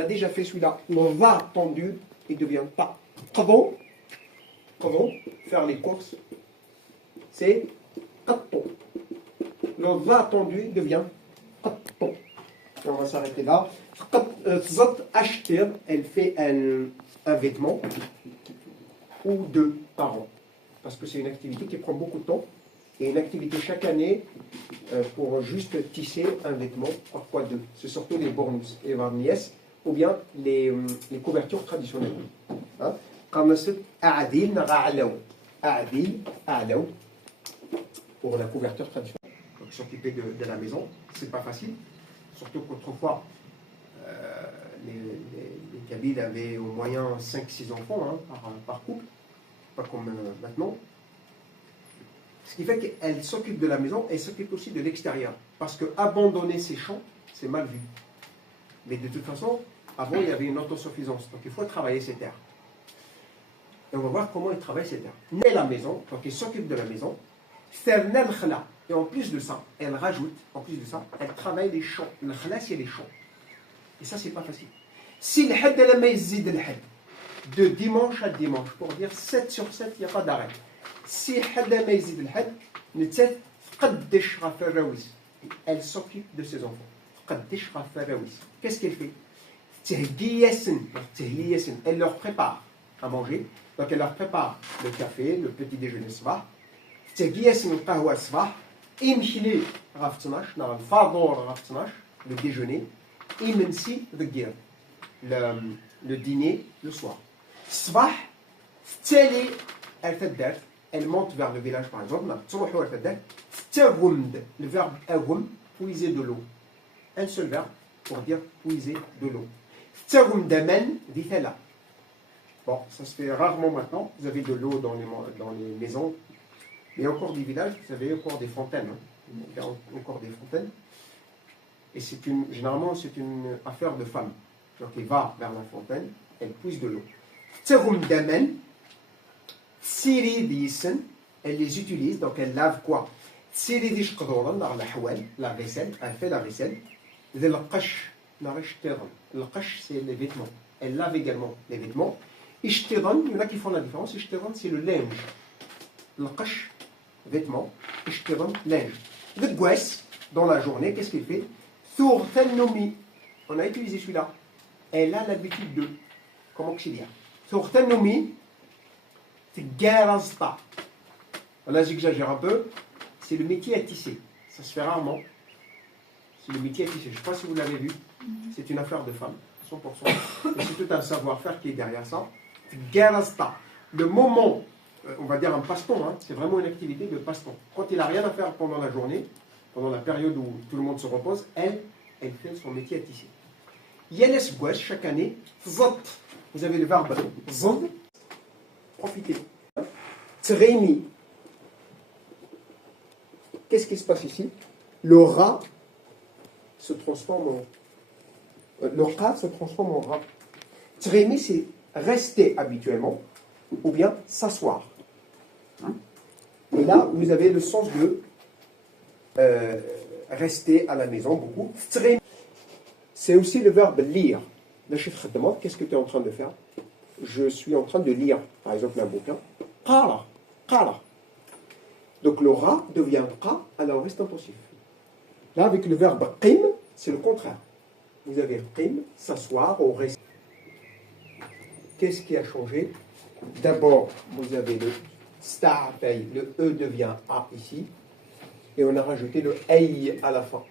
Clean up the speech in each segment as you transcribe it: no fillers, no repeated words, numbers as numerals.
a déjà fait celui-là. Le va tendu, il devient pas. Qadon, faire les courses, c'est qatton. Le va tendu devient qatton. On va s'arrêter là. Tzat acheter, elle fait un vêtement ou deux par an. Parce que c'est une activité qui prend beaucoup de temps. Et une activité chaque année pour juste tisser un vêtement, parfois deux. C'est surtout les bournous et varnies, ou bien les couvertures traditionnelles. Qamset a'adil naga'alaw. A'adil, a'alaw. Pour la couverture traditionnelle. Donc s'occuper de la maison, c'est pas facile. Surtout qu'autrefois, les Kabyles avaient au moyen 5-6 enfants par couple. Pas comme maintenant. Ce qui fait qu'elle s'occupe de la maison et s'occupe aussi de l'extérieur. Parce que abandonner ses champs, c'est mal vu. Mais de toute façon, avant, il y avait une autosuffisance. Donc il faut travailler ses terres. Et on va voir comment il travaille ses terres. Né la maison, donc il s'occupe de la maison. Et en plus de ça, elle rajoute, en plus de ça, elle travaille les champs. Le khla, c'est les champs. Et ça, c'est pas facile. Si le had la maïzid le had, de dimanche à dimanche, pour dire 7 sur 7, il n'y a pas d'arrêt. Si حدا ما يزيد الحد نتات تقدش غف الراويس elle s'occupe de ses enfants تقدش غف الراويس qu'est-ce qu'elle fait تهليسن elle leur prépare à manger donc elle leur prépare le café le petit déjeuner الصباح تهليسن القهوة الصباح يمشي غف 12 نهار الفاطور غف 12 le déjeuner يمنسي ذكير le dîner le soir الصباح التالي elle تدار. Elle monte vers le village par exemple. Le verbe agum, puiser de l'eau. Un seul verbe pour dire puiser de l'eau. Bon, ça se fait rarement maintenant. Vous avez de l'eau dans les maisons. Mais encore du village, vous avez encore des fontaines. Il y a encore des fontaines. Et généralement, c'est une affaire de femme. Donc, elle va vers la fontaine, elle puise de l'eau. Tsiri disen, elle les utilise, donc elle lave quoi? Tsiri dish qadouran, la vaisselle, elle fait la vaisselle. Le qash, le qash, c'est les vêtements. Elle lave également les vêtements. Ishtiran, il y en a qui font la différence. Ishtiran, c'est le linge. Le qash, vêtements. Ishtiran, linge. Le gouès, dans la journée, qu'est-ce qu'il fait? Thurtan nomi. On a utilisé celui-là. Elle a l'habitude de. Comment que c'est dire? Thurtan nomi. Garazta. Là, j'exagère un peu. C'est le métier à tisser. Ça se fait rarement. C'est le métier à tisser. Je ne sais pas si vous l'avez vu. C'est une affaire de femme, 100%. Et c'est tout un savoir-faire qui est derrière ça. Garazta. Le moment, on va dire un passe-temps, c'est vraiment une activité de passe-temps. Quand il n'a rien à faire pendant la journée, pendant la période où tout le monde se repose, elle fait son métier à tisser. Yeles gouache, chaque année, zot. Vous avez le verbe zod. Profitez. Trémi. Qu'est-ce qui se passe ici? Le rat se transforme en rat. Trémi, c'est rester habituellement ou bien s'asseoir. Et là, vous avez le sens de rester à la maison beaucoup. Trémi. C'est aussi le verbe lire. Le chef te demande qu'est-ce que tu es en train de faire? Je suis en train de lire, par exemple, un bouquin. Qara, qara. Donc le ra devient qa, alors reste intensif. Là, avec le verbe qim, c'est le contraire. Vous avez qim, s'asseoir ou rester. Qu'est-ce qui a changé? D'abord, vous avez le sta'fay, le e devient a ici, et on a rajouté le ay à la fin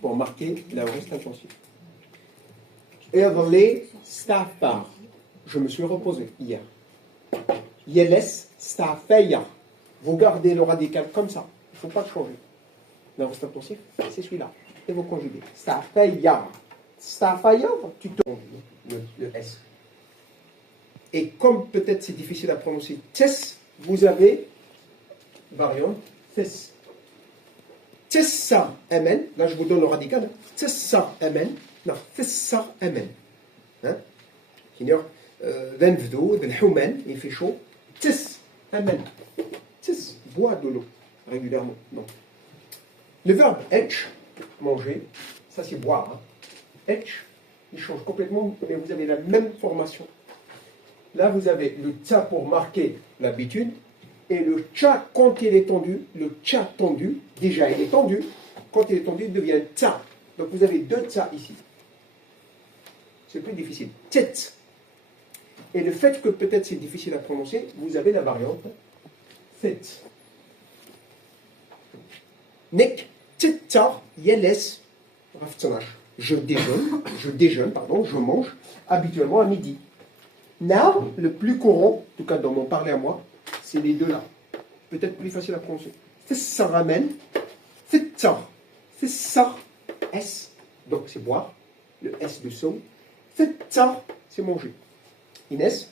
pour marquer la reste intensif. Erle stafar. Je me suis reposé hier. Yeles stafeya. Vous gardez le radical comme ça. Il ne faut pas le changer. Le reste intensif, c'est celui-là. Et vous conjuguez. Stafeya. Stafeya, tu tournes le S. Et comme peut-être c'est difficile à prononcer, tes, vous avez variante tes. Tessa amen. Là, je vous donne le radical. Tessa amen. Non, tessa amen. Venvdo, Venhumen, il fait chaud. Tis amen. Tis, bois de l'eau régulièrement. Non. Le verbe etch, manger, ça c'est boire. Etch, il change complètement, mais vous avez la même formation. Là, vous avez le tsa pour marquer l'habitude, et le tcha, quand il est tendu, le tcha tendu, déjà il est tendu, quand il est tendu, il devient tsa. Donc vous avez deux tsa ici. C'est plus difficile. Tset. Et le fait que peut-être c'est difficile à prononcer, vous avez la variante fait. Nek, tsa, yeles, je déjeune, je mange habituellement à midi. Now, le plus courant, en tout cas dans mon parler à moi, c'est les deux là. Peut-être plus facile à prononcer. C'est ça ramène. C'est ça. C'est ça. S. Donc c'est boire. Le S de somme. C'est ça. C'est manger. Inès.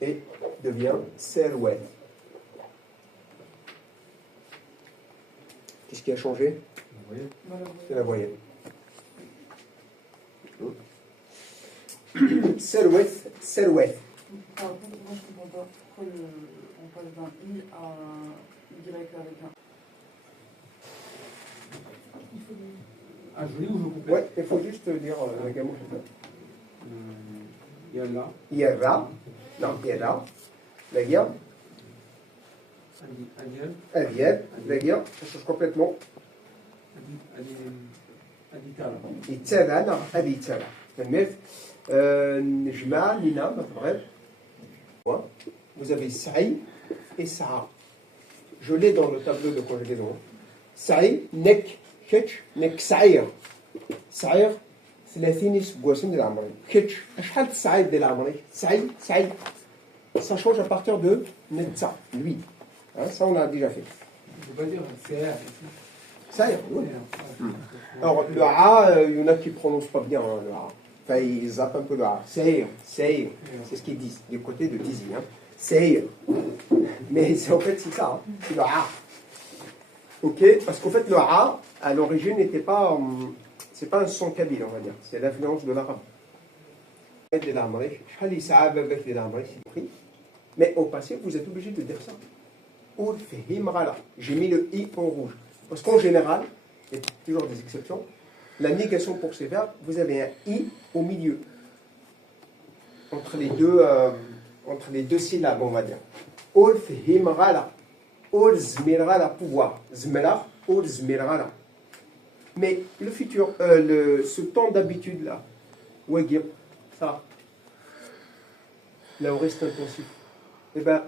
Et devient serwet. Qu'est-ce qui a changé? C'est la voyelle. Serwet, serwet. Par contre, moi je comprends pas pourquoi on passe d'un I à un Y avec un. Ah, je lis ou je coupe? Ouais, il faut juste dire la gamme. Yalla. Yera. Non, Yera. La guerre. Adiel. La guerre. Ça change complètement. Aditala. يتسالى لا هذه يتسالى فهمت نجمع لينا مثلا vous avez sa'i et sa'a. Je l'ai dans le tableau de conjugaison. Sa'i nek كتش nek سعير سعير 30 اسبوع ديال عمري كتش شحال السعيد ديال عمري سعيد سعيد ça change à partir de netza lui hein, ça on a déjà fait. Je peux pas dire c'est Ça, oui. Alors, le A, il y en a qui ne prononcent pas bien hein, le A. Enfin, ils zappent un peu le A. Seir, c'est ce qu'ils disent, du côté de Dizzy. Hein. Seir. Mais en fait, c'est ça, hein. C'est le A. Ok. Parce qu'en fait, le A, à l'origine, n'était pas. C'est pas un son kabyle, on va dire. C'est l'influence de l'arabe. Mais au passé, vous êtes obligé de dire ça. J'ai mis le I en rouge. Parce qu'en général, il y a toujours des exceptions, la négation pour ces verbes, vous avez un I au milieu. Entre les deux syllabes, on va dire. Ol fehimrala. Ol zmirala, pouvoir. Zmera, ol zmirala. Mais le futur, ce temps d'habitude là, wagir, ça, l'aoriste intensif, eh ben,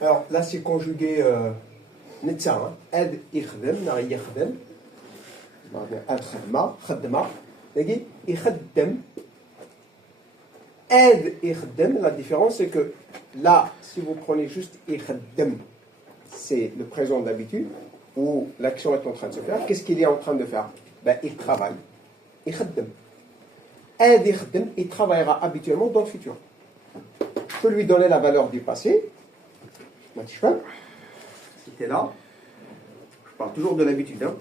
alors là c'est conjugué نتسا اد يخدم نغ يخدم اد خدمه لكن يخدم اد يخدم la différence c'est que là si vous prenez juste يخدم c'est le présent d'habitude où l'action est en train de se faire. Qu'est-ce qu'il est en train de faire? Ben, il travaille. يخدم اد يخدم, il travaillera habituellement dans le futur. Je peux lui donner la valeur du passé. C'était là, je parle toujours de l'habitude, hein.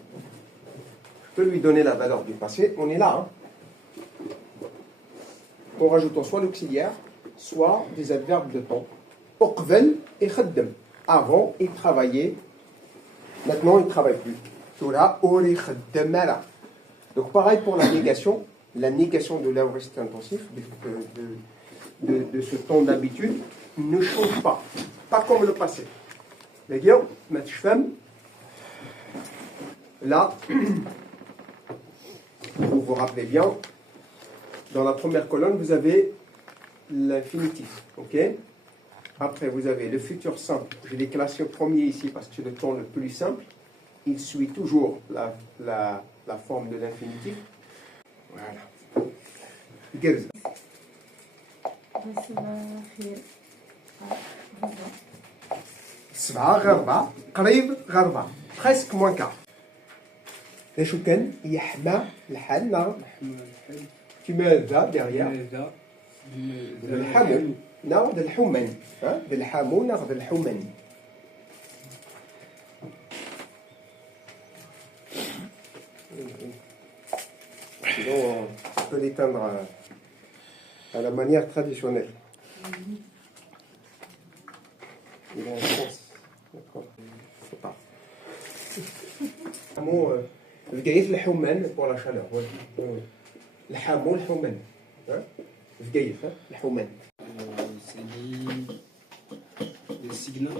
Je peux lui donner la valeur du passé, on est là, hein. En rajoutant soit l'auxiliaire, soit des adverbes de temps. Oqvel et khaddam. Avant, il travaillait, maintenant il ne travaille plus. Donc pareil pour la négation de l'aoriste intensif, de ce temps d'habitude, ne change pas, pas comme le passé. D'accord, là, vous vous rappelez bien, dans la première colonne, vous avez l'infinitif. Ok. Après, vous avez le futur simple. Je l'ai classé au premier ici parce que c'est le temps le plus simple. Il suit toujours la forme de l'infinitif. Voilà. Gerza. سبعة غربة قريب غربة presque moins quart. ليش كان يحمى الحال نعم tu mets ذا derrière الحمو ناخذ الحمن بالحمو ناخذ الحمن. Sinon, on peut l'éteindre à la manière traditionnelle. Il est en France. D'accord. Je sais pas. Mot Vgaïf l'Houman pour la chaleur. Le Hamou l'Houman. Vgaïf, l'Houman. C'est des signaux.